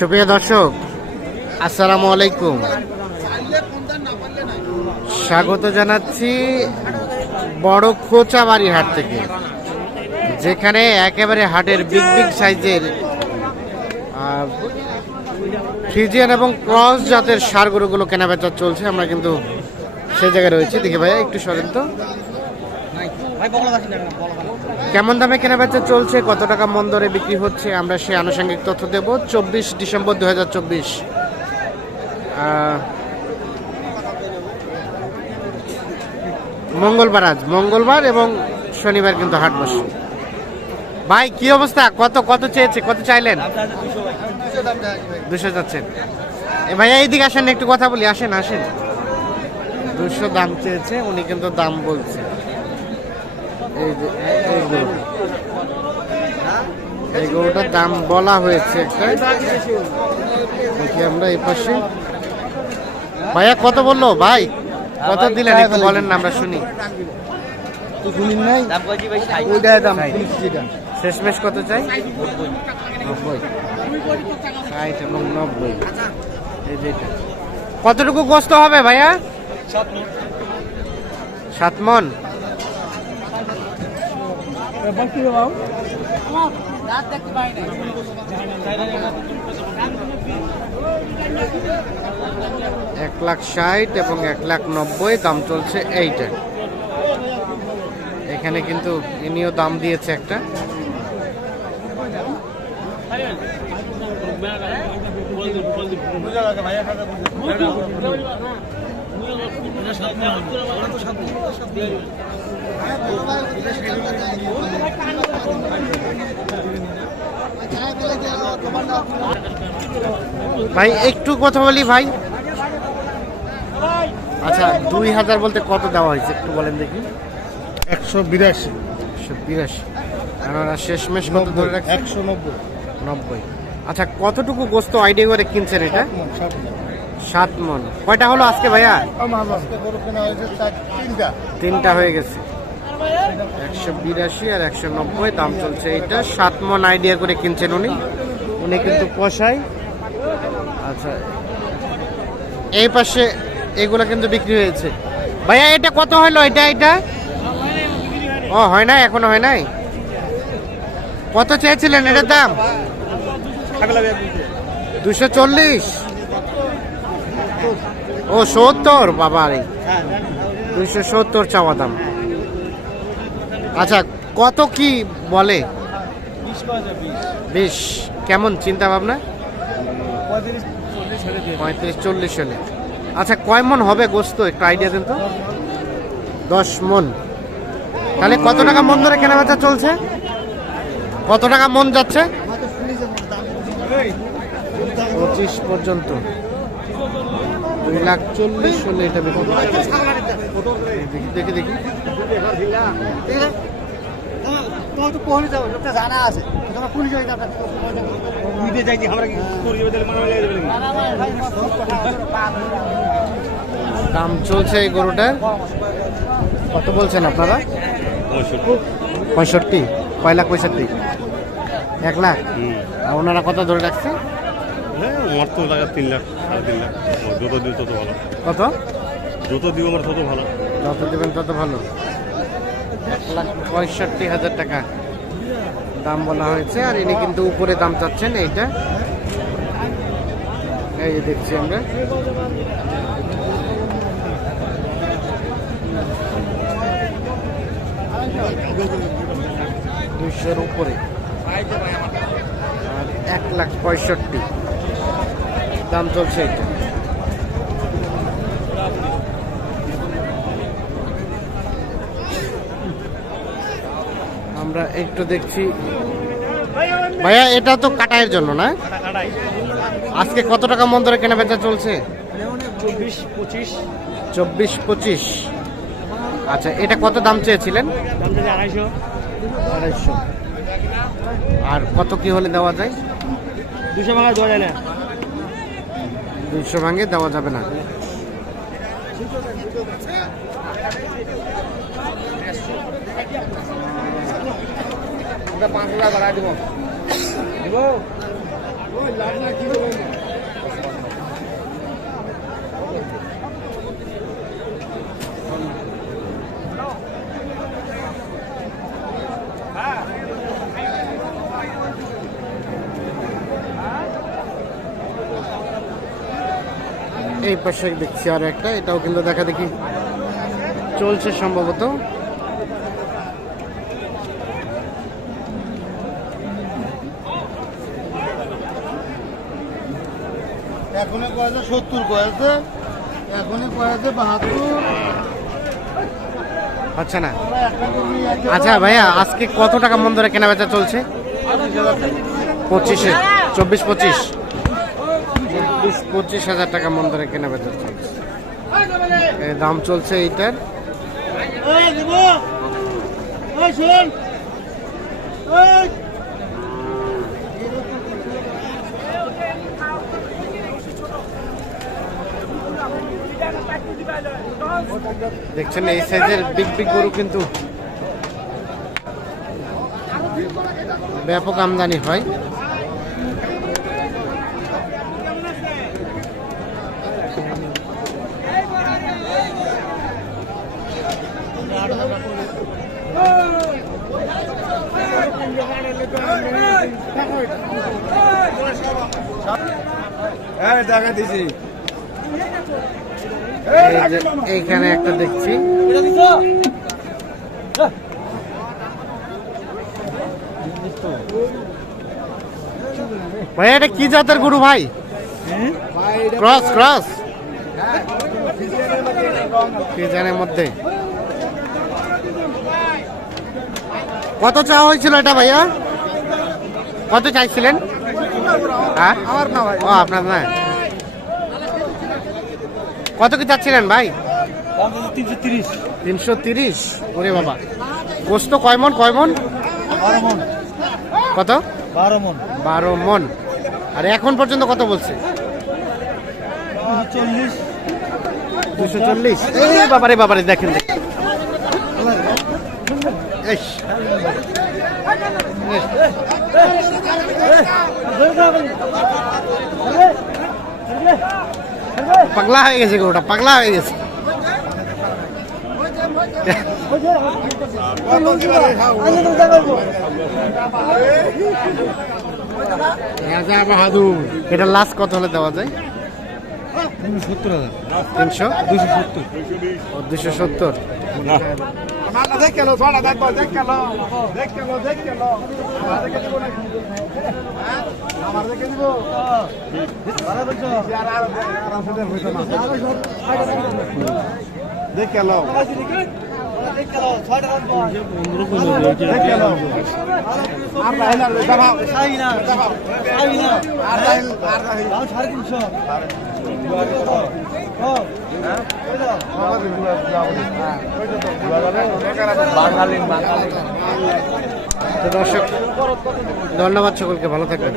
সুপ্রিয় দর্শক, আসসালামু আলাইকুম। স্বাগত জানাচ্ছি বড় খোঁচাবাড়ি হাট থেকে, যেখানে একেবারে হাটের বিগ বিগ সাইজের ফ্রিজিয়ান এবং ক্রস জাতের সার গরুগুলো কেনাবেচা চলছে। আমরা কিন্তু সে জায়গায় রয়েছি। দেখি ভাইয়া, একটু সরেন তো। কেমন দামে কেনাবেচা চলছে? কত টাকা মন দরে বিক্রি হচ্ছে? আমরা সেই আনুষঙ্গিক তথ্য দেব। চব্বিশ ডিসেম্বর দু হাজার চব্বিশ। মঙ্গলবার আজ। মঙ্গলবার এবং শনিবার কিন্তু হাট বসে। ভাই কি অবস্থা? কত কত চেয়েছে? কত চাইলেন? দুশো যাচ্ছেন এ ভাইয়া এইদিকে আসেন একটু কথা বলি। আসেন আসেন। দুশো দাম চেয়েছে উনি কিন্তু দাম বলছে। এই যে এই গরুটা। এই গরুটার দাম বলা হয়েছে একটা। দেখি আমরা এই পাশে। ভাইয়া কত বলল? ভাই কত দিলেন? একটু বলেন না আমরা শুনি। শেষমেশ কত চাই? নব্বই। ষাট এবং নব্বই। এই যে কতটুকু গোস্ত হবে ভাইয়া? সাত মন। এক লাখ ষাট এবং এক লাখ নব্বই, দাম চলছে এইটা। এখানে কিন্তু ইনিও দাম দিয়েছে একটা। ভাই একটু কথা বলি ভাই। আচ্ছা দুই হাজার বলতে কত দেওয়া হয়েছে একটু বলেন দেখি। একশো বিরাশি। একশো বিরাশি। আপনারা শেষমেশ কত ধরে রাখছেন? একশো নব্বই। নব্বই। আচ্ছা কতটুকু গোস্ত আইডিয়া করে কিনছেন এটা? সাত মন। কয়টা হলো আজকে ভাইয়া? তিনটা। হয়ে গেছে। একশো বিরাশি আর একশো নব্বই দাম চলছে এইটা। সাত মন আইডিয়া করে কিনছেন উনি। উনি কিন্তু কষাই আচ্ছা। এই পাশে এগুলো কিন্তু বিক্রি হয়েছে। ভাইয়া এটা কত হলো এটা এটা? ও হয় নাই এখনও হয় নাই? কত চেয়েছিলেন এটার দাম। দুশো চল্লিশ। ও সত্তর? বাবা রে দুইশো সত্তর চাওয়া দাম। আচ্ছা কত কি বলে? বিশ। কেমন চিন্তা ভাবনা? পঁয়ত্রিশ, চল্লিশ হলে। আচ্ছা কয় মন হবে গোস্ত? একটু আইডিয়া দেন তো। দশ মন। তাহলে কত টাকা মন ধরে কেনাবেচা চলছে? কত টাকা মন যাচ্ছে? পঁচিশ পর্যন্ত। দুই লাখ চল্লিশ হলে এটা বিক্রি দেখি দেখি দেখি। দাম চলছে এই গরুটার কত বলছেন আপনারা? পঁয়ষট্টি। কয় লাখ পঁয়ষট্টি। এক লাখ। ওনারা কত ধরে রাখছে? হ্যাঁ আমার তো লাগা তিন লাখ সাড়ে তিন লাখ। যত দিন তত ভালো। কত? যত দিব আমার তত ভালো। যত দেবেন তত ভালো। এক লাখ পঁয়ষট্টি হাজার টাকা দাম বলা হয়েছে আর ইনি কিন্তু উপরে দাম চাচ্ছেন এইটা। এই যে দেখছি আমরা। দুইশোর উপরে। আর এক লাখ পঁয়ষট্টি। দাম চলছে। আমরা একটু দেখছি। ভাইয়া, এটা তো কাটাইয়ের জন্য না? আজকে কত টাকা মন ধরে কেনা বেচা চলছে? চব্বিশ, পঁচিশ। চব্বিশ পঁচিশ আচ্ছা এটা কত দাম চেয়েছিলেন? আড়াইশো। আড়াইশো আর কত কি হলে দেওয়া যায়? দুশো ভাঙা দেওয়া যায় না। দুইশো ভাঙে দেওয়া যাবে না। পাঁচ হাজার বাড়াই দিব। এই পাশে দেখছি আর একটা এটাও কিন্তু দেখা দেখি চলছে সম্ভবত। এখনই কয়েছে সত্তর কয়েছে এখনই কয়েছে বাহাত্তর। আচ্ছা না। আচ্ছা ভাইয়া আজকে কত টাকা মন ধরে কেনা বেচা চলছে পঁচিশে চব্বিশ পঁচিশ। চব্বিশ, পঁচিশ হাজার টাকা মন ধরে কেনা বেচা চলছে দাম চলছে এইটার। দেখছেন, এই সাইজের বিগ বিগ গরু কিন্তু ব্যাপক আমদানি হয় এই টাকা দিছি এই যে এইখানে একটা দেখছি। ভাই এটা কি জাতের গরু ভাই? ক্রস ক্রস সিজনের মধ্যে? কত চাওয়া হয়েছিল এটা ভাইয়া? কত চাইছিলেন? হ্যাঁ? ও আপনার না। কত কি চাচ্ছিলেন ভাই? তিনশো তিরিশ। ওরে বাবা। গোস্ত কয় মন কয় মন? মন। কত? বারো মন। বারো মন। আর এখন পর্যন্ত কত বলছে? দুশো চল্লিশ। বাবারে বাবারে দেখেন দেখেন। পাগলা হয়ে গেছে গরুটা পাগলা হয়ে গেছে। এটা লাস্ট কত হলে দেওয়া যায়? সত্তর হাজার। তিনশো? দুশো সত্তর। দুশো সত্তর। দেখ না আর আর সাড়ে তিনশো দর্শক ধন্যবাদ সকলকে ভালো থাকবেন।